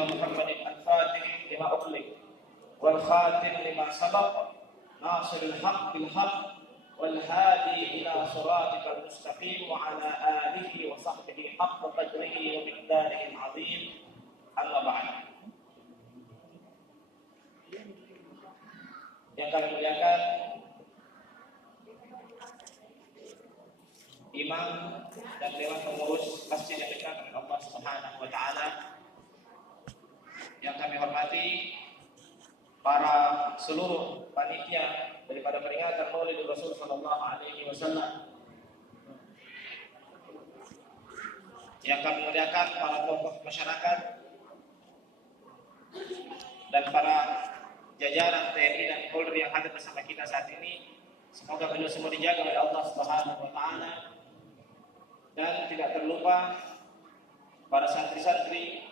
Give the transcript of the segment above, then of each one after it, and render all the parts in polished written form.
سيدنا محمد الفاتح لما أغلق والخاتم لما سبق ناصر الحق بالحق والهادي إلى صراطك المستقيم وعلى آله وصحبه حق قدره ومقداره العظيم. أما بعد. Yang kami muliakan imam dan dewan pengurus masjid yang dekat dengan Allah Subhanahu wa taala. Yang kami hormati para seluruh panitia daripada peringatan Maulid Rasul sallallahu alaihi wasallam. Yang kami muliakan para tokoh masyarakat dan para jajaran TNI dan Polri yang hadir bersama kita saat ini. Semoga beliau semua dijaga oleh Allah Subhanahu wa taala. Dan tidak terlupa para santri-santri,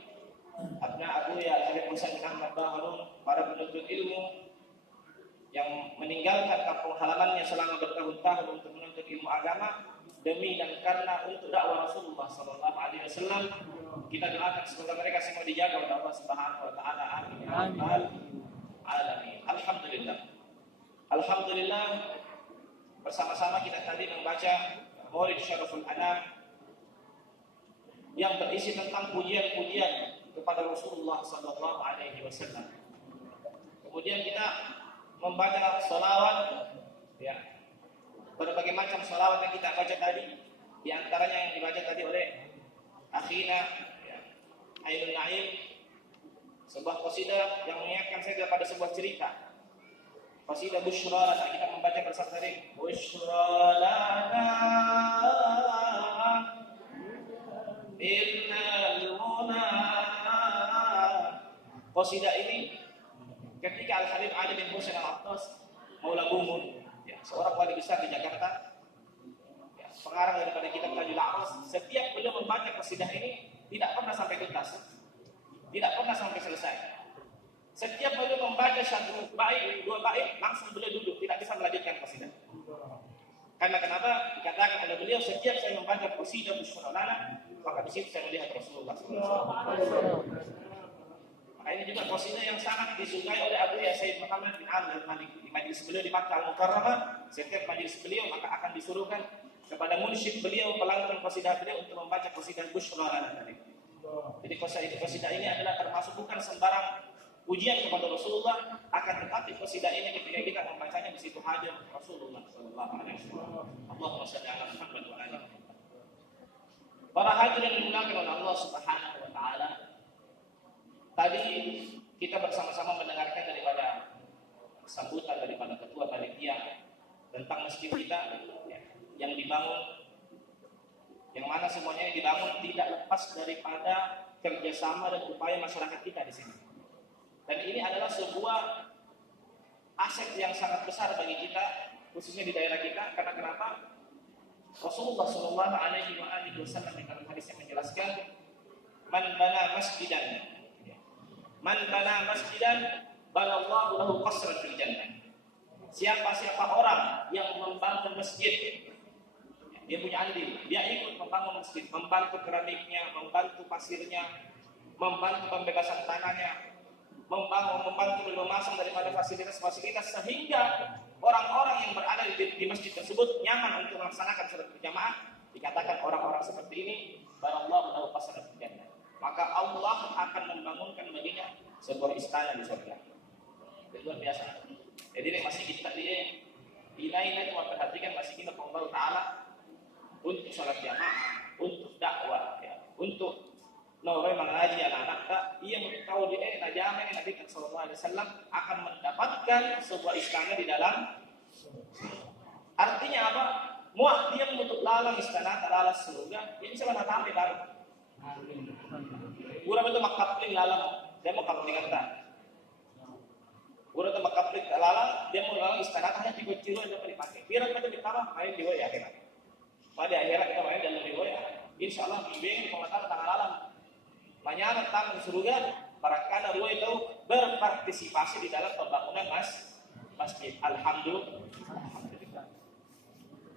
abna Abu ya Habib Husain Ahmad Baharun, para penuntut ilmu yang meninggalkan kampung halamannya selama bertahun-tahun untuk menuntut ilmu agama demi dan karena untuk dakwah Rasulullah sallallahu alaihi wasallam. Kita doakan semoga mereka semua dijaga oleh Allah Subhanahu wa taala. Amin. Alamin. Alhamdulillah bersama-sama kita tadi membaca Maulid Syaraful Anam yang berisi tentang pujian-pujian kepada Rasulullah sallallahu alaihi wasallam. Kemudian kita membaca salawat ya. Berbagai macam salawat yang kita baca tadi, di antaranya yang dibaca tadi oleh akhina ya, Ainul Naim, sebuah qasidah yang mengingatkan saya kepada sebuah cerita. Qasidah Busyra Lana, kita membaca bersama tadi. Busyra Lana innal muna. Qasidah ini ketika Al-Habib Ali bin Husain Al-Attas Maula Bumun, ya, seorang wali besar di Jakarta, ya, pengarang daripada kitab Tajul A'ras, setiap beliau membaca qasidah ini tidak pernah sampai tuntas. Tidak pernah sampai selesai. Setiap beliau membaca satu bait, dua bait, langsung beliau duduk, tidak bisa melanjutkan qasidah. Karena kenapa? Dikatakan oleh beliau, setiap saya membaca qasidah Busyra Lana, maka di situ saya melihat Rasulullah SAW. Maka ini juga qasidah yang sangat disukai oleh Abu Ya Sayyid Muhammad bin Abdul Malik. Di majlis beliau di Makkah Al-Mukarramah, setiap majlis beliau maka akan disuruhkan kepada munsyid beliau, pelantun qasidah beliau untuk membaca qasidah Busyra Lana tadi. Jadi qasidah ini adalah termasuk bukan sembarang ujian kepada Rasulullah, akan tetapi qasidah ini ketika kita membacanya di situ hadir Rasulullah sallallahu alaihi wasallam. Allahumma shalli ala Muhammad wa ala alihi. Para hadirin dimuliakan oleh Allah Subhanahu wa taala. Tadi kita bersama-sama mendengarkan daripada sambutan daripada ketua panitia tentang masjid kita yang dibangun, yang mana semuanya dibangun tidak lepas daripada kerjasama dan upaya masyarakat kita di sini. Dan ini adalah sebuah aset yang sangat besar bagi kita, khususnya di daerah kita. Karena kenapa? Rasulullah Shallallahu Alaihi Wasallam di dalam hadisnya menjelaskan, man bana masjidan, banallahu lahu qasran fil jannah. Siapa orang yang membangun masjid, dia punya andil, dia ikut membangun masjid, membantu keramiknya, membantu pasirnya, membantu pembebasan tanahnya, membantu memasang daripada fasilitas sehingga orang-orang yang berada di masjid tersebut nyaman untuk melaksanakan salat berjamaah. Dikatakan orang-orang seperti ini, barallahu lahu qasran fil jannah, maka Allah akan membangunkan baginya sebuah istana di surga. Itu luar biasa. Jadi ini masih kita ini cuma perhatikan masih kita Allah Taala untuk salat jamaah, untuk dakwah, ya, untuk Nabi mengaji anak-anak, ia tahu dia najamah Nabi sallallahu alaihi wasallam akan mendapatkan sebuah istana di dalam. Artinya apa? Muat dia menutup lalang istana talalas surga, ini salah sampai baru. Gura betul makapling lalang, dia mau kapling kata. Gura betul makapling lalang, dia mau lalang istana hanya 3 kilo yang dapat dipakai. Biar betul ditambah main di ya akhirat. Pada akhirat kita main dalam di ya. Insyaallah bimbing pengetahuan tanggal alam. Banyak tentang surga, para kana ruwa itu berpartisipasi di dalam pembangunan masjid. Alhamdulillah.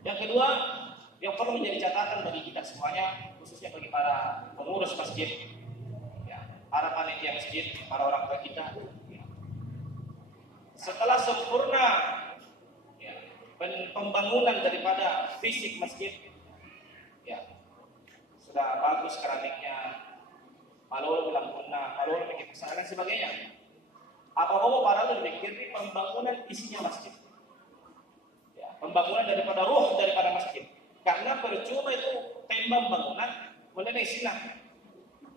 Yang kedua, yang perlu menjadi catatan bagi kita semuanya, khususnya bagi para pengurus masjid, ya, para panitia panitia masjid, para orang tua kita. Setelah sempurna pembangunan daripada fisik masjid, sudah bagus keramiknya, malolo bilang punna, malolo bikin kesana dan sebagainya. Apa-apa para lu pikir pembangunan isinya masjid, pembangunan daripada ruh daripada masjid. Karena percuma itu tembang bangunan, mengenai sinar.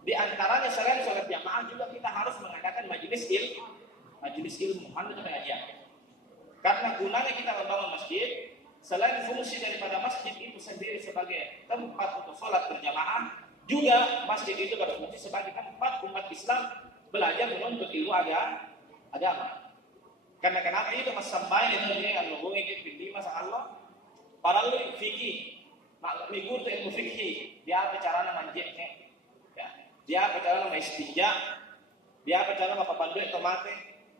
Di antaranya selain sholat jamaah juga kita harus mengadakan majelis ilmu, mana pengajian. Karena gunanya kita membangun masjid, selain fungsi daripada masjid itu sendiri sebagai tempat untuk sholat berjamaah, juga masjid itu berfungsi sebagai tempat umat Islam belajar menuntut ilmu agama. Karena kenapa itu mas sampai itu dia ngomong itu pilih masa Allah, para lu fikih, minggu itu ilmu fikih, dia apa cara manjeknya. Dia apa cara nama istinja, dia apa cara nama papandu itu mati,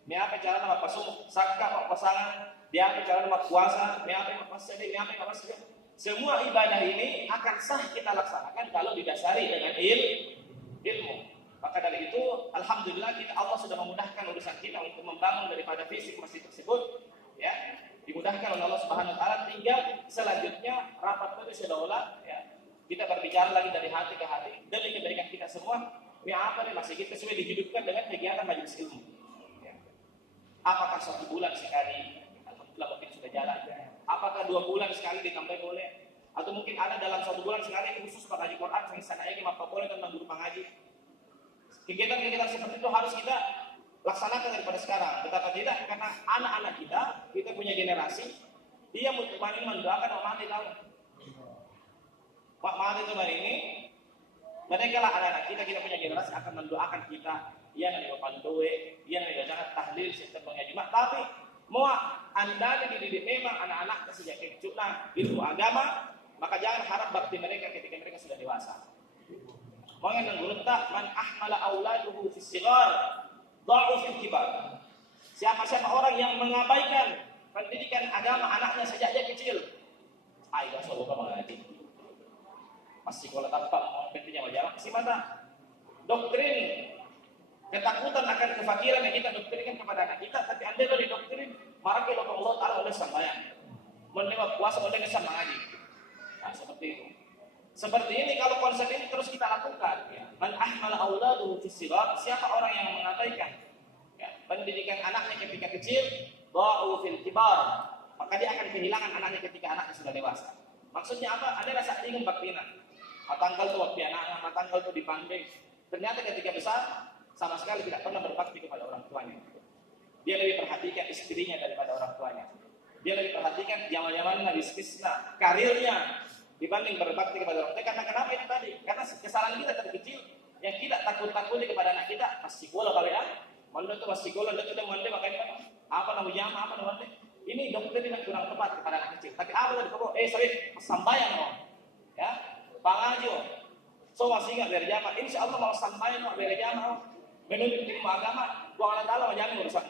dia apa cara nama pasung sakka apa pasangan, dia apa cara nama puasa, dia apa nama pasedi, dia apa nama pasedi. Semua ibadah ini akan sah kita laksanakan kalau didasari dengan ilmu. Maka dari itu, alhamdulillah Allah sudah memudahkan urusan kita untuk membangun daripada fisik masjid tersebut, dimudahkan oleh Allah Subhanahu Wa Taala. Tinggal selanjutnya rapat pada seolah kita berbicara lagi dari hati ke hati demi kebaikan kita semua. Apa nih masih kita semua dihidupkan dengan kegiatan majelis ilmu. Apakah 1 bulan sekali? Alhamdulillah mungkin sudah jalan. Apakah 2 bulan sekali ditambah boleh? Atau mungkin ada dalam 1 bulan sekali khusus pengaji Quran, misalnya ini apa boleh tentang guru pengaji. Kegiatan-kegiatan seperti itu harus kita laksanakan daripada sekarang. Betapa tidak, karena anak-anak kita punya generasi, dia mendoakan mati tahu. Pak Mahdi itu hari ini, mereka lah anak-anak kita punya generasi akan mendoakan kita. Ia nanti pandoe, ia nanti jangan tahlil sistem pengajian. Tapi mau anda dididik memang anak-anak sejak kecil ilmu agama, maka jangan harap bakti mereka ketika mereka sudah dewasa. Mau yang guru tak man ahmala auladuhu fi sigar, dha'u fil kibar. Siapa orang yang mengabaikan pendidikan agama anaknya sejak dia kecil, ayo semoga mengaji. Masih kalau tampak pentingnya wajah masih mata doktrin ketakutan akan kefakiran yang kita doktrinkan kepada anak kita, tapi anda dari doktrin marah kalau Allah Taala oleh sambayan menerima puasa oleh kesan mengaji. Nah, seperti ini kalau konsep ini terus kita lakukan, man ahmala auladuhu fi sigar, siapa orang yang mengabaikan pendidikan anaknya ketika kecil, dha'u fil kibar, maka dia akan kehilangan anaknya ketika anaknya sudah dewasa. Maksudnya apa? Ada rasa ingin baktina. Matanggal itu waktu anaknya, matanggal itu dipandai. Ternyata ketika besar, sama sekali tidak pernah berbakti kepada orang tuanya. Dia lebih perhatikan istrinya daripada orang tuanya. Dia lebih perhatikan zaman-zaman bisnisnya, karirnya, dibanding berbakti kepada orang tuanya. Karena kenapa itu tadi? Karena kesalahan kita terkecil, yang tidak takut-takuti kepada anak kita, pasti sekolah kali Manda itu pasti sekolah, dia sudah manda makanya apa namanya, apa namanya. Ini dokter tidak kurang tepat kepada anak kecil. Tapi apa tadi kau? Sorry, sambayan Pangajo, so masih ingat dari jamaah. Insya Allah mau sampai dari jamaah menuntut ilmu agama, Allah Taala menjamin urusan.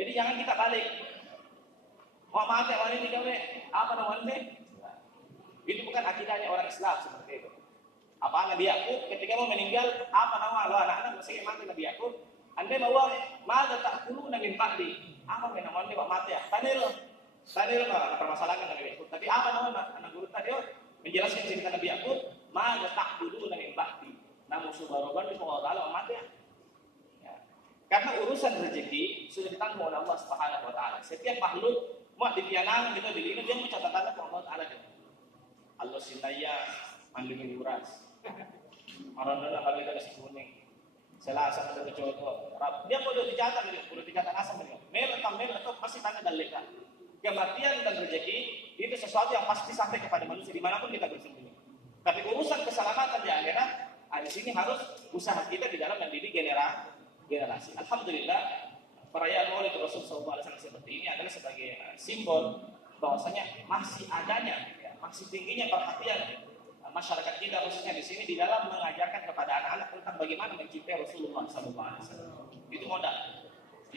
Jadi jangan kita balik. Mau mati wanita kita apa namanya? Itu bukan akidahnya orang Islam seperti itu. Apa Nabi Yakub ketika mau meninggal, apa nama Allah anak-anak masih mati Nabi Yakub? Anda bawa mada tak kulu nabi Pakdi. Apa namanya Pak mati ya? Tanil mah permasalahan Nabi Yakub. Tapi apa nama anak guru tadi? Menjelaskan cerita Nabi Yakub, maka tak dulu nabi bakti. Namun subharoban itu Allah Taala mati. Karena urusan rezeki sudah ditanggung oleh Allah Subhanahu Wa Taala. Setiap makhluk mau dipianang gitu di ini dia mencatatkan ke Allah Taala. Allah sintaya mandingin uras. Orang dulu kalau kita kasih kuning, selasa ada kecoto. Dia perlu dicatat asam dia. Mel atau masih tanda dalilkan. Kematian dan rezeki itu sesuatu yang pasti sampai kepada manusia dimanapun kita bersembunyi. Tapi urusan keselamatan di akhirat, di sini harus usaha kita di dalam mendidik generasi. Alhamdulillah, perayaan Maulid Rasul SAW seperti ini adalah sebagai simbol bahwasanya masih adanya, masih tingginya perhatian masyarakat kita khususnya di sini di dalam mengajarkan kepada anak-anak tentang bagaimana mencintai Rasulullah SAW. Itu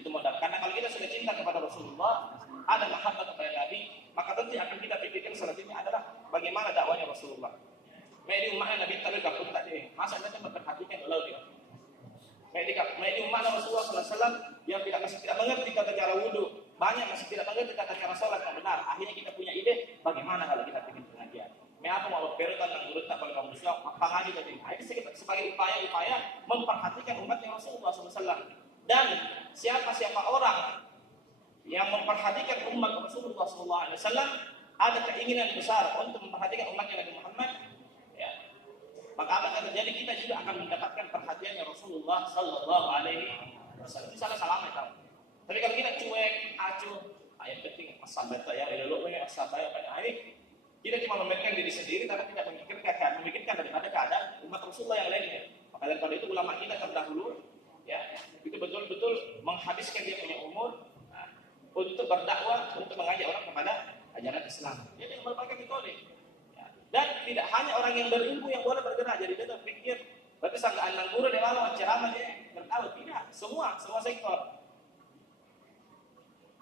modal. Karena kalau kita sudah cinta kepada Rasulullah, ada mahabbah kepada Nabi, maka tentu akan kita pikirkan selanjutnya adalah bagaimana dakwanya Rasulullah. Jadi umatnya Nabi tadi gak pun tadi, masa anda memperhatikan Allah dia. Ini umat Rasulullah SAW yang masih tidak mengerti tata cara wudhu, banyak masih tidak mengerti tata cara sholat yang benar. Akhirnya kita punya ide, bagaimana kalau kita bikin pengajian? Apa mau perutan yang urut tak kalau kamu Islam, apa aja tadi? Ini sebagai upaya memperhatikan umatnya Rasulullah SAW. Dan siapa orang yang memperhatikan umat Rasulullah SAW ada keinginan besar untuk memperhatikan umatnya Nabi Muhammad, ya, maka apa yang terjadi, kita juga akan mendapatkan perhatiannya Rasulullah Sallallahu Alaihi Wasallam. Itu salah tahu. Tapi kalau kita cuek, acuh, yang penting asal baca ya, elok pengen asal baca ini, kita cuma memikirkan diri sendiri, tapi tidak memikirkan daripada keadaan umat Rasulullah yang lainnya. Maka daripada itu ulama kita terdahulu, ya, itu betul-betul menghabiskan dia punya umur untuk berdakwah, untuk mengajak orang kepada ajaran Islam. Jadi merupakan metode. Dan tidak hanya orang yang berilmu yang boleh bergerak. Jadi dia berpikir, berarti sangkaan guru dia malah ceramah dia berdakwah. Tidak, semua sektor.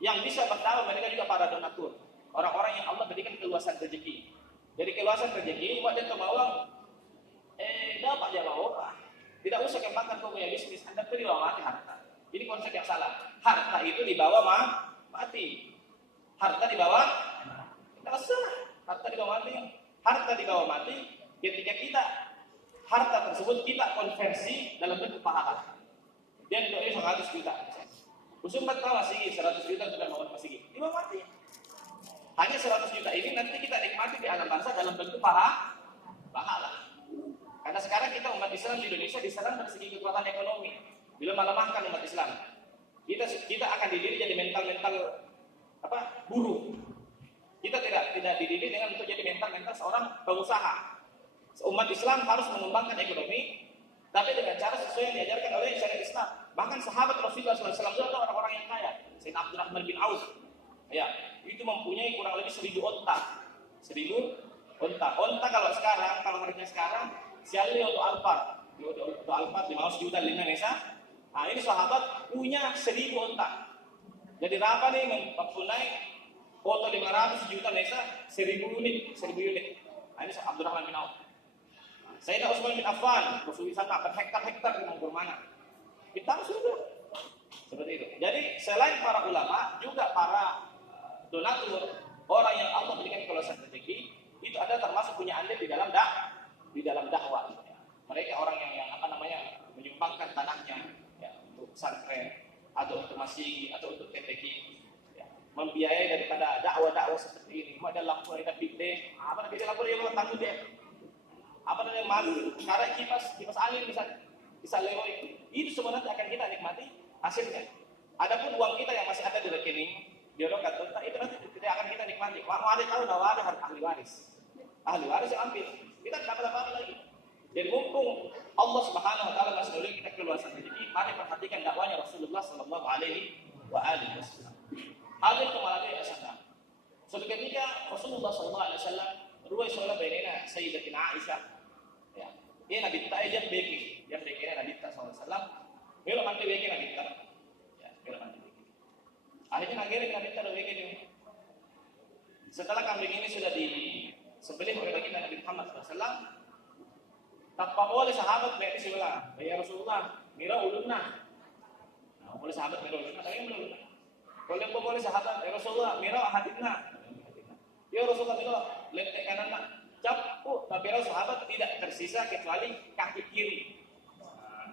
Yang bisa berdakwah mereka juga para donatur. Orang-orang yang Allah berikan keluasan rezeki. Jadi keluasan rezeki, buat dia mau dapat jalan orang. Tidak usah kembangkan kau punya bisnis, Anda beri mati harta. Ini konsep yang salah. Harta itu dibawa mati. Harta dibawa, kita salah. Harta dibawa mati. Harta dibawa mati. Ketika kita harta tersebut kita konversi dalam bentuk pahala. Dia doa 100 juta. Usum pertama sih 100 juta sudah mau masih dibawa mati. Hanya 100 juta ini nanti kita nikmati di alam bangsa dalam bentuk pahala. Karena sekarang kita umat Islam di Indonesia diserang dari segi kekuatan ekonomi. Bila melemahkan umat Islam, kita akan dididik jadi mental buruh. Kita tidak dididik dengan untuk jadi mental seorang pengusaha. Umat Islam harus mengembangkan ekonomi, tapi dengan cara sesuai yang diajarkan oleh syariat Islam. Bahkan sahabat Rasulullah SAW itu orang-orang yang kaya. Sayyidina Abdurrahman bin Auf, ya, itu mempunyai kurang lebih 1000 onta. 1000 onta. Onta kalau harganya sekarang, sialnya untuk Alphard. Untuk Alphard 500 juta di Indonesia. Nah, ini sahabat punya 1000 onta. Jadi berapa nih mempunyai foto 500 juta Indonesia 1000 unit. Nah, ini Abdurrahman bin Auf. Sayyidina Utsman bin Affan, Rasulullah sana berhektar-hektar dengan bermana. Kita sudah seperti itu. Jadi selain para ulama, juga para donatur, orang yang Allah berikan keluasan rezeki, itu ada termasuk punya andil di dalam dakwah. Mereka orang yang menyumbangkan tanahnya, ya, untuk pesantren atau untuk masjid atau untuk TPQ, ya, membiayai daripada dakwah seperti ini. Ada lampu, ada bigde, lampu yang tanggung dia. Karena kipas angin bisa lewat itu semua nanti akan kita nikmati hasilnya. Adapun uang kita yang masih ada di rekening, di rokat itu nanti tidak akan kita nikmati. Ada tahu ada ahli waris yang ambil, kita tidak dapat lagi. Jadi mumpung Allah Subhanahu Wa Taala masih beri kita keluasan rezeki, mari perhatikan dakwanya Rasulullah Sallallahu Alaihi Wasallam. Hal itu malah dia sadar. Suatu ketika Rasulullah Sallallahu Alaihi Wasallam ruwai sholat bainina Sayyidatina Aisyah. Ya, dia Nabi kita aja beki, dia bekinya Nabi kita Sallallahu Alaihi Wasallam. Belum nanti beki Nabi kita. Ya, belum nanti beki. Akhirnya Nabi kita udah beki dia. Setelah kambing ini sudah disembelih oleh baginda Nabi Muhammad SAW, tanpa boleh sahabat berarti sebelah, ya Rasulullah, mira ulunna. Nah, boleh sahabat mira ulunna, tapi belum. Boleh sahabat, ya Rasulullah, mira haditna. Ya Rasulullah, mira letek kanan. Capu, tapi sahabat tidak tersisa kecuali kaki kiri. Nah,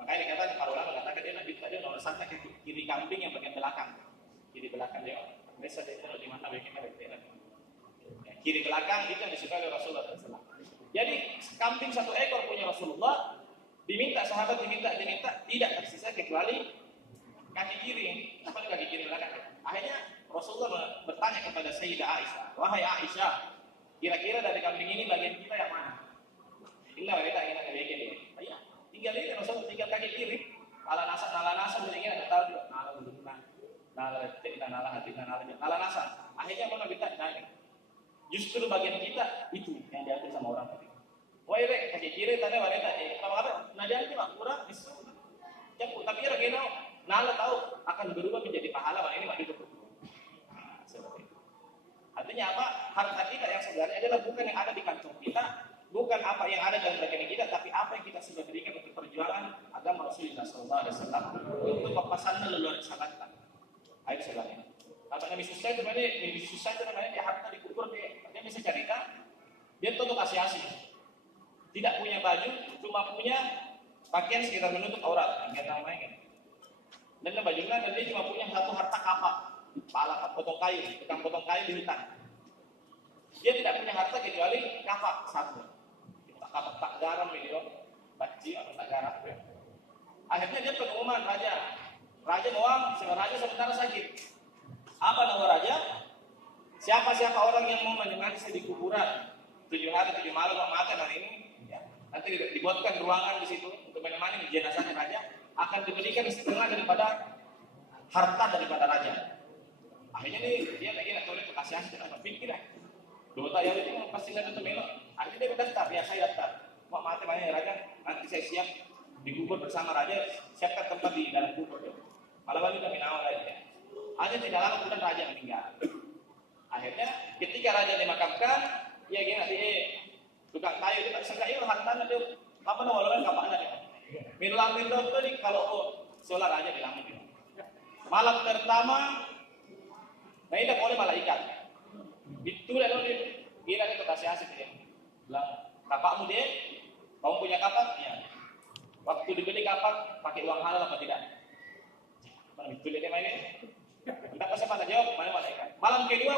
makanya dikatakan para ulama mengatakan dia Nabi tadi nomor satu kaki kiri kambing yang bagian belakang. Kiri belakang dia. Biasa dia taruh di mana bagian belakang. Kiri belakang itu yang disukai oleh Rasulullah SAW. Jadi kambing 1 ekor punya Rasulullah, sahabat diminta tidak tersisa kecuali kaki kiri. Apa kaki kiri belakang? Akhirnya Rasulullah bertanya kepada Sayyidah Aisyah, wahai Aisyah, kira-kira dari kambing ini bagian kita yang mana? Tinggal kita bagian ini. Iya, tinggal ini Rasulullah tinggal kaki kiri. Nala nasa miliknya ada tahu juga. Nala ulunna, nala letik, nala hati, nala nasa. Akhirnya mau kita tanya. Justru bagian kita itu yang diambil sama orang tadi. Wah, kaki kiri tadi wanita kalau ada najanti mak kurang isu. Tapi kira-kira nala tahu akan berubah menjadi pahala ini mak itu. Nah, seperti itu. Artinya apa? Harta kita yang sebenarnya adalah bukan yang ada di kantong kita, bukan apa yang ada dalam rekening kita, tapi apa yang kita sudah berikan untuk perjuangan agama Rasulullah SAW. sallallahu alaihi wasallam untuk papasan leluhur sahabat. Ayo sebenarnya. Kalau Nabi susah itu namanya dia harta dikubur dia bisa cerita. Dia tuh kasih. Tidak punya baju, cuma punya pakaian sekitar menutup aurat. Enggak tahu main. Dan bajunya dan dia cuma punya satu harta kapak, pala potong kayu, tukang potong kayu di hutan. Dia tidak punya harta kecuali kapak satu. Kapak tak garam ini loh, baci atau tak garam. Akhirnya dia pengumuman raja. Raja doang, raja sementara sakit. Apa nama raja? Siapa orang yang mau menemani saya di kuburan 7 hari 7 malam mati hari ini, ya. Nanti dibuatkan ruangan di situ untuk menemani jenazahnya raja. Akan diberikan setengah daripada harta daripada raja. Akhirnya dia lagi nak tolong kasih hasil apa pikir lah. 2 tahun itu pasti nggak tentu melok. Akhirnya dia daftar, ya saya daftar. Mau mati banyak raja, nanti saya siap dikubur bersama raja, siapkan tempat di dalam kubur. Malam kami nawar aja. Hanya tidak lama kemudian raja meninggal. Akhirnya ketika raja dimakamkan, ya gini nanti tukang kayu itu sengaja hartanya dia apa namanya kapaknya dia. Milam tadi kalau solar aja bilang gitu. Malam pertama, nah ini boleh malaikat. Itu lalu dia kira itu kasih hasil dia. Bilang kapakmu dia, kamu punya kapak? Ya. Waktu dibeli kapak pakai uang halal apa tidak? Mana betul dia mainnya? Tidak pasal pada jawab mana malaikat. Malam kedua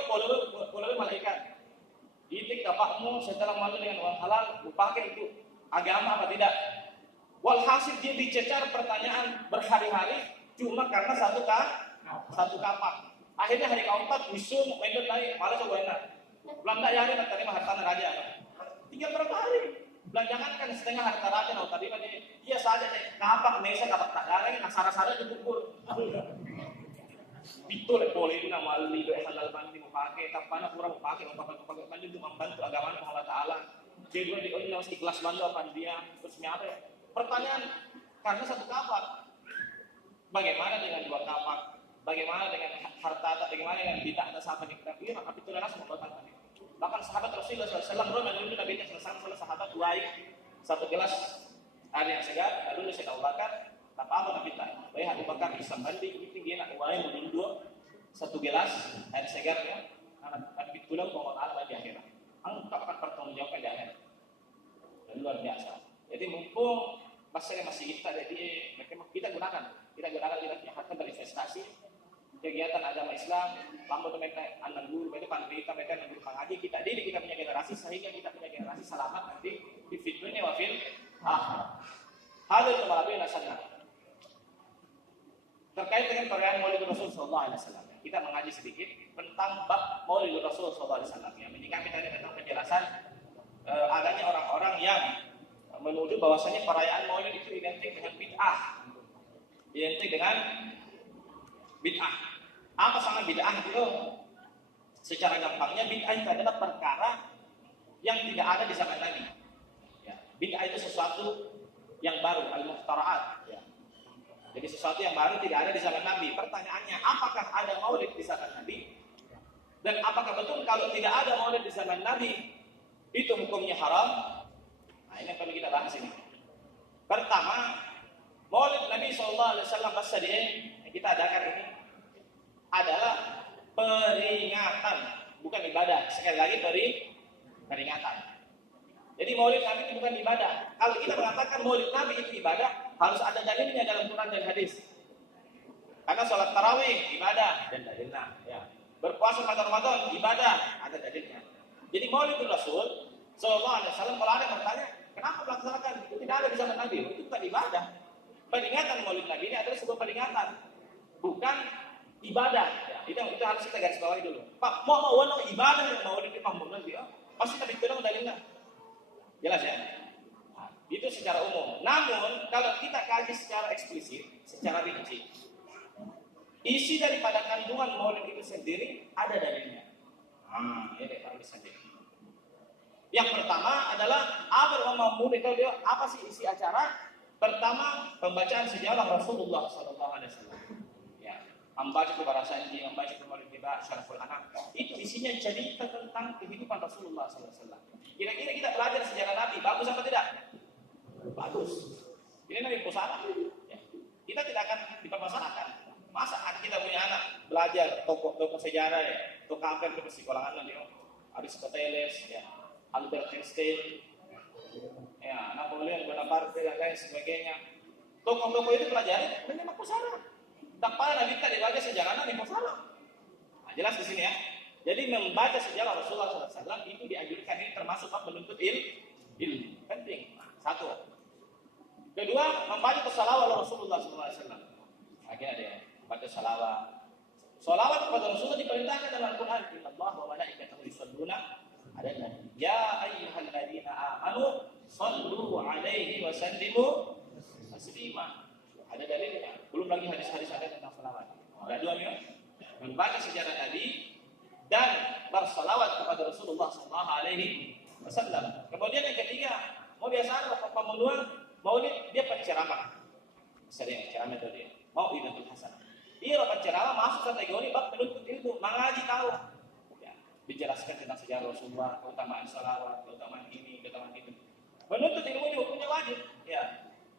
boleh malaikat. Itik kapakmu setelah malu dengan uang halal, pakai itu agama apa tidak? Walhasil dia dicecar pertanyaan berhari-hari cuma karena satu kapak. Akhirnya hari keempat visum mendut naik malah coba enak. Belanda ya hari nak terima harta raja. 3 berapa hari? Belanjakan setengah harta raja nak terima dia saja kapak Indonesia kapak tak gareng asara-asara dikubur. Itu boleh nama lido halal mandi mau pakai tapana kurang mau pakai mandi untuk membantu agama Allah Taala. Jadi dia masih ikhlas bantu apa dia terus nyata. Pertanyaan karena satu kapak. Bagaimana dengan 2 kapak? Bagaimana dengan harta? Bagaimana dengan bid'ah dan sahabat yang kafir? Maka itu adalah membatalkan. Bahkan sahabat Rasulullah SAW menurut Nabi SAW sahabat baik 1 gelas air yang segar, lalu saya bakar. Tak apa Nabi tak. Baik Abu Bakar bisa mandi itu dia nak wae menunduk 1 gelas air segar ya. Nabi tulang bahwa Allah di akhirat. Engkau akan pertanggungjawabkan di akhirat. Dan luar biasa. Jadi mumpung masih kita jadi kita gunakan kita harta berinvestasi kegiatan agama Islam lambat mereka anak guru mereka guru mengaji kita punya generasi sehingga kita punya generasi selamat nanti di dunia wa fil akhirat. Hal itu melalui nasanah terkait dengan perayaan Maulid Rasul sallallahu alaihi wasallam. Kita mengaji sedikit tentang bab Maulid Rasul sallallahu alaihi wasallam yang menyikapi tadi tentang penjelasan adanya orang-orang yang menuduh bahwasanya perayaan Maulid itu identik dengan bid'ah. Identik dengan bid'ah. Apa sama bid'ah itu? Secara gampangnya bid'ah itu adalah perkara yang tidak ada di zaman Nabi. Ya. Bid'ah itu sesuatu yang baru, al-mukhtara'at. Ya. Jadi sesuatu yang baru tidak ada di zaman Nabi. Pertanyaannya, apakah ada Maulid di zaman Nabi? Dan apakah betul kalau tidak ada Maulid di zaman Nabi itu hukumnya haram? Nah, ini yang perlu kita bahas ini. Pertama, Maulid Nabi SAW masa yang kita adakan ini adalah peringatan, bukan ibadah. Sekali lagi peringatan. Jadi Maulid Nabi itu bukan ibadah. Kalau kita mengatakan Maulid Nabi itu ibadah, harus ada dalilnya dalam Quran dan hadis. Karena sholat tarawih ibadah dan dalilnya. Ya. Berpuasa pada Ramadan ibadah ada dalilnya. Jadi Maulid Rasul Sallallahu Alaihi Wasallam kalau ada yang bertanya, kenapa melaksanakan itu tidak ada di zaman Nabi? Itu bukan ibadah. Peringatan Maulid Nabi ini adalah sebuah peringatan, bukan ibadah. Ya, itu harus kita garis bawahi dulu. Pak, mau ibadah yang Maulid itu paham dia, pasti tadi bilang dalilnya. Jelas ya? Nah, itu secara umum. Namun kalau kita kaji secara eksplisit, secara rinci, isi daripada kandungan Maulid itu sendiri ada dalilnya. Ini harus sendiri. Yang pertama adalah Maulid itu dia apa sih isi acara? Pertama, pembacaan sejarah Rasulullah SAW. Ya, membaca bahasa Injil, membaca Maulid kita Syaraful Anam. Itu isinya jadi tentang kehidupan Rasulullah SAW. Kira-kira kita belajar sejarah Nabi, bagus apa tidak? Bagus. Ini Nabi Pusara. Ya. belajar tokoh sejarah ya, tokoh apa itu mesti kolangan dia, Aristoteles ya, Albert Einstein, ya Napoleon Bonaparte dan lain sebagainya. Tokoh-tokoh itu pelajari dan memang salah. Tak pernah kita dibaca sejarahnya memang salah. Nah, jelas di sini ya. Jadi membaca sejarah Rasulullah SAW itu dianjurkan, ini termasuk menuntut ilmu. Penting. Nah, satu. Kedua, membaca salawat Rasulullah SAW. Lagi ada ya, baca salawat. Salawat kepada Rasulullah diperintahkan dalam Al-Quran. Inna Allah wa malaikatahu yusholluna ala nabi. Ya ayyuhalladzina amanu sallu alaihi wa sallimu taslima. Ada dalilnya. Belum lagi hadis-hadis ada tentang salawat. Ada dua nih. Membaca sejarah Nabi dan bersalawat kepada Rasulullah SAW. Kemudian yang ketiga, mau biasa pemenuhan maulid dia penceramah. Sering ceramah itu dia. Mau idatul hasanah. Dia penceramah masuk kategori bab penuntut ilmu, mengaji tahu. Ya, dijelaskan tentang sejarah Rasulullah, keutamaan salawat, keutamaan ini, keutamaan itu. Menuntut ilmu itu hukumnya wajib. Ya.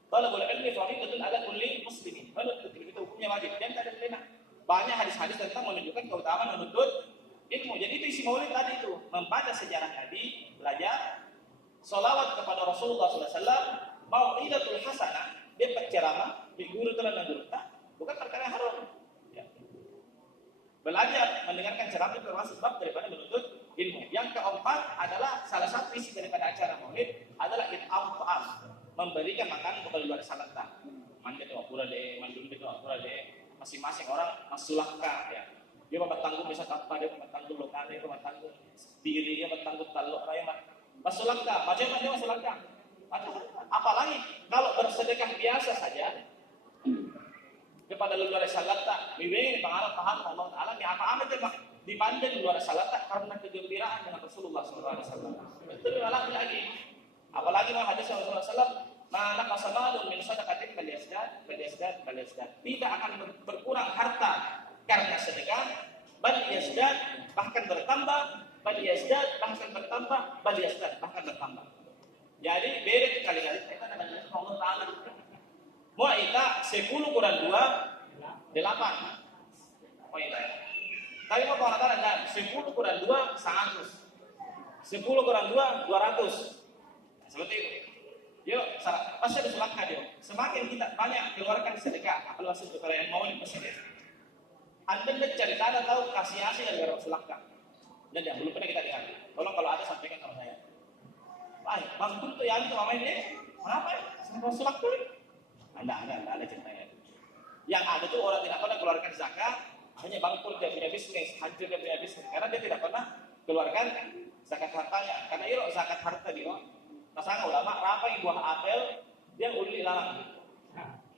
Talabul ilmi fardhatun 'ala kulli muslimin. Menuntut ilmu itu hukumnya wajib. Dan tak ada pilihan. Banyak hadis-hadis tentang menunjukkan keutamaan menuntut ilmu. Jadi itu isi maulid tadi itu, membaca sejarah Nabi, belajar, salawat kepada Rasulullah SAW, mau'idatul hasanah, dia penceramah, di guru telah menurutkan, bukan perkara yang haram. Ya. Belajar, mendengarkan ceramah itu termasuk bab daripada menuntut ilmu. Yang keempat adalah salah satu isi daripada acara maulid adalah it'am ta'am, memberikan makan kepada luar salata. Mandi itu apura deh, mandul itu apura deh. Masing-masing orang masulaka ya. Dia bertanggung bisa tanpa dia bertanggung lokal, dia bertanggung diri, dia bertanggung taluk raya. Masulaka, macam dia masulaka. Apalagi kalau bersedekah biasa saja kepada luar salata, bimbing pengarah paham Allah Taala ni apa-apa dia dibanding luar salata karena kegembiraan dengan Rasulullah SAW. Itu lagi. Apalagi hadis Rasulullah SAW, mana kasamalun min sadaqatin baliasdat. Tidak akan berkurang harta karena sedekah, baliasdat bahkan bertambah, bahkan bertambah. Jadi beda kali-kali kita dengan Allah Taala. Mu'ita 10 kurang 2 8. Mu'ita. Tapi mau katakan dan 10 kurang 2 100. 10 kurang 2 200. Seperti itu. Yuk, pasti ada sulaknya dia. Semakin kita banyak keluarkan sedekah, apalagi untuk kalian mau di masjid. Anda cari tanah tahu kasih hasil dari sulaknya. Dan yang belum pernah kita lihat. Tolong kalau ada sampaikan sama saya. Baik, bang tuh yang itu mamanya dia. Kenapa ya? Sama sulak tuh. Anda ada ceritanya. Yang ada tuh orang tidak pernah keluarkan zakat, hanya bangkul dia punya bisnis, hancur dia punya bisnis. Karena dia tidak pernah keluarkan zakat hartanya. Karena itu zakat harta dia. Masang ulama apa yang buah apel dia uli lalang.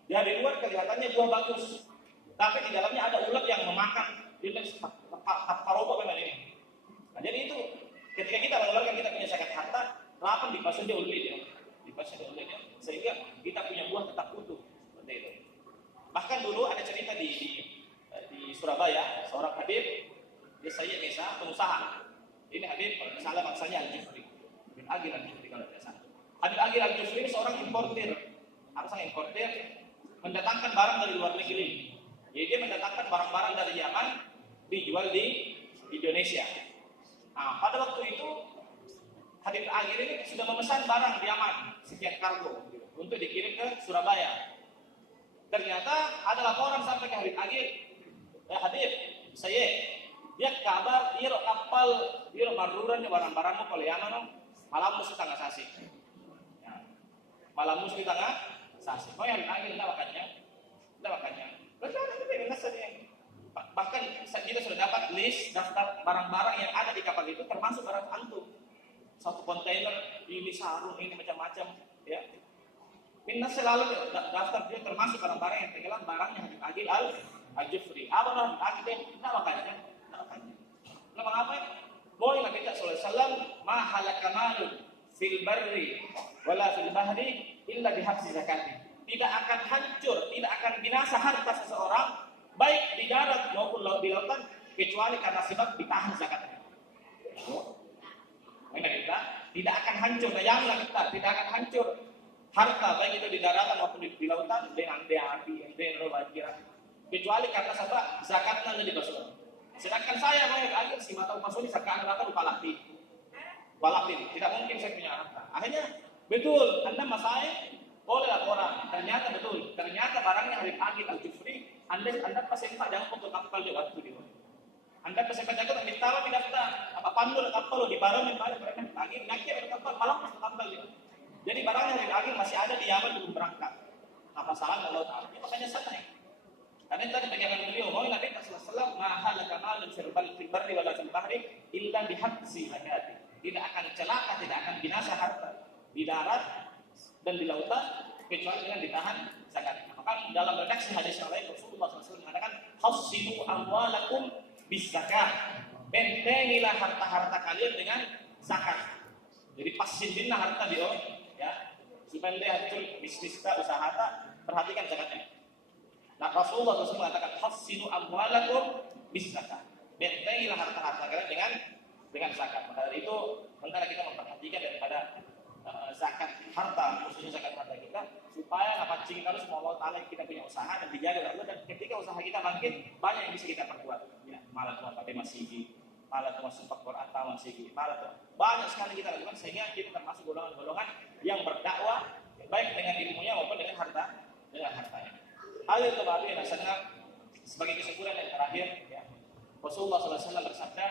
Dia di luar kelihatannya buah bagus, tapi di dalamnya ada ulat yang memakan. Dia paroba memang ini. Nah, jadi itu ketika kita mengeluarkan kita punya zakat harta, lapan di pasar dia uli dia, sehingga kita punya buah tetap utuh seperti itu. Bahkan dulu ada cerita di Surabaya, seorang Habib, dia Sayyid Nisa, pengusaha. Ini Habib kalau misalnya maksanya Al-Jufri. Agil Al-Jufri kalau tidak salah. Habib Agil Al-Jufri ini seorang importir. Apa sang importir? Mendatangkan barang dari luar negeri. Jadi dia mendatangkan barang-barang dari Yaman dijual di Indonesia. Nah, pada waktu itu Habib Agil ini sudah memesan barang di Yaman sekian kargo untuk dikirim ke Surabaya. Ternyata ada laporan sampai ke Habib Agil. Habib, dia kabar dia kapal dia maruran di barang-barangmu kalau Yaman malam musuh tengah sasi. Ya. Malam musuh di tengah sasi. Oh yang lagi tidak makanya. Betul bahkan kita sudah dapat list daftar barang-barang yang ada di kapal itu termasuk barang antum. Satu kontainer ini sarung ini macam-macam. Ya. Minna selalu daftar dia termasuk barang-barang yang tenggelam barangnya Habib Agil Al-Jufri. Apa namanya? Agil tidak makanya. Nama apa? Boleh Nabi sallallahu alaihi wasallam ma halaka malun fil barri wala fil bahri illa bihabsi zakati. Tidak akan hancur, tidak akan binasa harta seseorang baik di darat maupun di lautan kecuali karena sebab ditahan zakatnya. Tidak akan hancur, bayanglah kita tidak akan hancur harta baik itu di daratan maupun di lautan dengan api, dengan banjir. Kecuali karena sebab zakatnya lebih besar. Sedangkan saya bayar akhir si mata upah suni zakat akan lupa latih. Tidak mungkin saya punya harta. Akhirnya betul, Anda masai boleh laporan. Ternyata betul, ternyata barangnya hari pagi al-jufri. Anda pasti jangan untuk kapal di waktu di mana. Anda pasti jago minta apa daftar. Apa pandu kapal di barang yang balik mereka pagi naik ke kapal malam masuk kapal dia. Jadi barangnya hari pagi masih ada di Yaman belum berangkat. Apa salah kalau tahu? Ini makanya santai. Karena tadi pegangan beliau, mau Nabi Sallallahu mahal kamalun fil barri wala fil bahri illa bihabsi hayati. Tidak akan celaka, tidak akan binasa harta di darat dan di lautan kecuali dengan ditahan zakat. Maka dalam redaksi hadis yang lain Rasulullah SAW mengatakan hassilu amwalakum bis zakat. Bentengilah harta-harta kalian dengan zakat. Jadi pasinlah harta dia, ya. Supaya dia hancur bisnis kita, usaha kita, perhatikan zakatnya. Nah Rasulullah SAW mengatakan hassinu amwalakum bis zakat. Bentengilah harta-harta kalian dengan zakat. Maka dari itu hendaklah kita memperhatikan daripada zakat harta, khususnya zakat harta kita, supaya pancing terus Allah Taala kita punya usaha dan dijaga oleh Allah, dan ketika usaha kita bangkit banyak yang bisa kita perbuat. Ya, malah cuma pakai masigi, malah cuma sempat atau masigi, malah banyak sekali kita lakukan sehingga kita termasuk golongan-golongan yang berdakwah baik dengan ilmunya maupun dengan hartanya. Hal yang terakhir yang sangat sebagai kesimpulan yang terakhir, ya, Rasulullah SAW bersabda,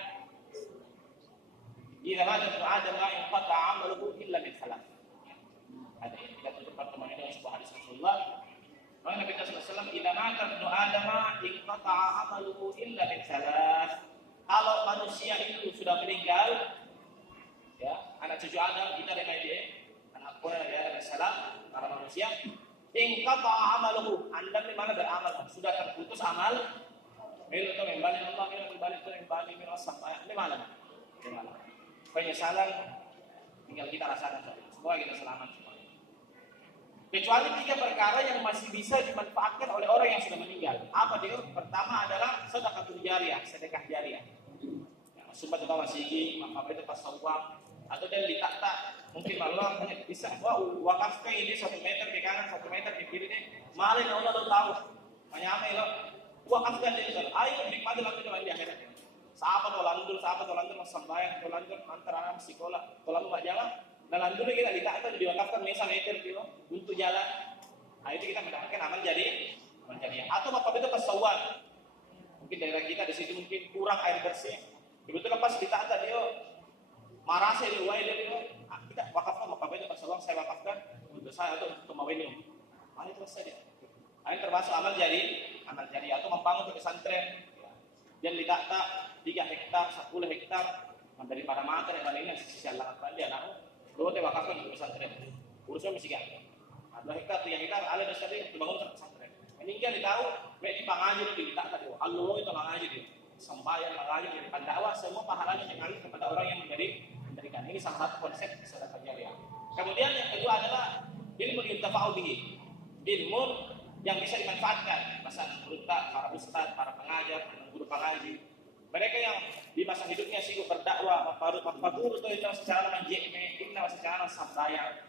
"Idza mata ibnu Adam inqata'a 'amaluhu illa min thalath." Ada yang kita tutup pertemuan ini dengan sebuah hadis Rasulullah. Maka Nabi SAW, "Idza mata ibnu Adam inqata'a 'amaluhu illa min thalath." Kalau manusia itu sudah meninggal, ya, anak cucu Adam kita dengan dia, anak Nabi Adam alaihissalam, para manusia, inqata'a 'amaluhu, Anda memang beramal, sudah terputus amal. Itu membalik Allah, membalik mirasah, ini malam. Penyesalan tinggal kita rasakan saja. Semoga kita selamat semua. Kecuali 3 perkara yang masih bisa dimanfaatkan oleh orang yang sudah meninggal. Apa dia? Pertama adalah sedekah jariah, sedekah jariah. Ya, sumbat itu masih apa itu pas sawam atau dan ditakta mungkin Allah bisa wakaf ke ini 1 meter ke kanan, 1 meter ke kiri deh. Malin Allah tahu. Menyamai lo wakafkan dia. Ayo nikmati lalu di akhirat. Sahabat landur sambayang landur antara anak sekolah kalau mak jalan dan landur kita ditakta diwakafkan misal meter gitu untuk jalan. Nah itu kita mendapatkan amal jadi atau bapak itu pesawat mungkin daerah kita di situ mungkin kurang air bersih begitu lepas ditakta dia marah saya dia kita wakafkan bapak itu pesawat saya wakafkan untuk saya atau untuk mau ini itu saja. Ini termasuk amal jadi atau membangun pesantren dan ditakta 3 hektar, 10 hektar daripada mata dan lainnya sisi Allah dia anak lo te wakafkan untuk pesantren urusan mesti gak 2 hektar 3 hektar ada dasar dia dibangun pesantren ini kan ditahu baik di pangaji itu ditakta dia Allah itu mengaji dia sembahyang mengaji di dakwah semua pahalanya mengalir kepada orang yang memberikan ini salah satu konsep sedekah jariah. Kemudian yang kedua adalah ilmu yuntafa'u bihi, ilmu yang bisa dimanfaatkan masa para ustaz, para pengajar, guru pengaji. Mereka yang di masa hidupnya sibuk berdakwah, mafadur itu secara menjekme, inna secara sambayang,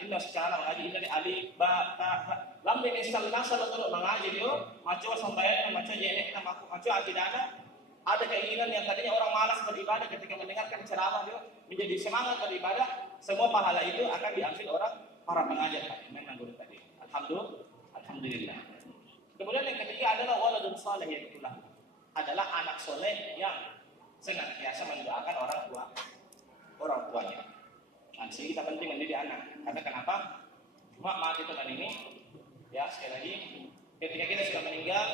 inna secara mengaji, inna di alif, ba, ta, lambe instalna selalu mengaji dia, macu sambayang, macu jekme, macu akidana. Ada keinginan yang tadinya orang malas beribadah ketika mendengarkan ceramah dia menjadi semangat beribadah, semua pahala itu akan diambil orang para pengajar, memang guru tadi. Alhamdulillah. Kemudian yang ketiga adalah waladun saleh yang itulah adalah anak soleh yang senantiasa mendoakan orang tuanya. Nah, sehingga kita penting mendidik anak. Karena kenapa? Maaf itu kan ini, ya sekali lagi, ketika kita sudah meninggal,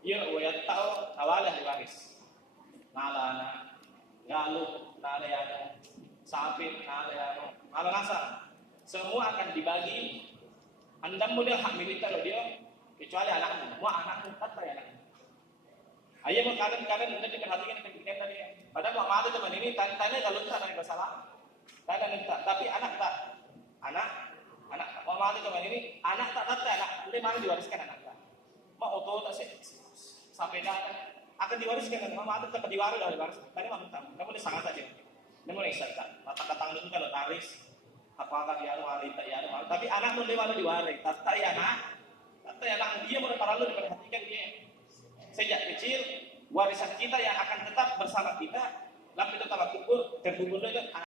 ya wayat tahu awalah diwaris. Nalana, galuh, nalayana, sapit, nalayana, nasa, semua akan dibagi. Anda mudah hak militer loh dia, kecuali anakmu. Semua anakmu kata ya anakmu. Ayah mau kadang-kadang kita diperhatikan kepentingan tadi. Padahal mak mati teman ini tanya kalau tak ada masalah. Tanya minta, tapi anak tak. Anak mak mati teman ini anak tak anak dia mana diwariskan anak tak. Mak otot tak sampai dah akan diwariskan kan mak mati tetap diwaris. Tadi mak minta. Kamu dia sangat aja. Dia mau isyarat. Mata tanggung kalau taris apakah dia wanita ya tapi anak dia mana diwaris. Tak ya anak dia mau para perlu diperhatikan dia. Sejak kecil, warisan kita yang akan tetap bersama kita, lalu kita telah kubur, terkubur dengan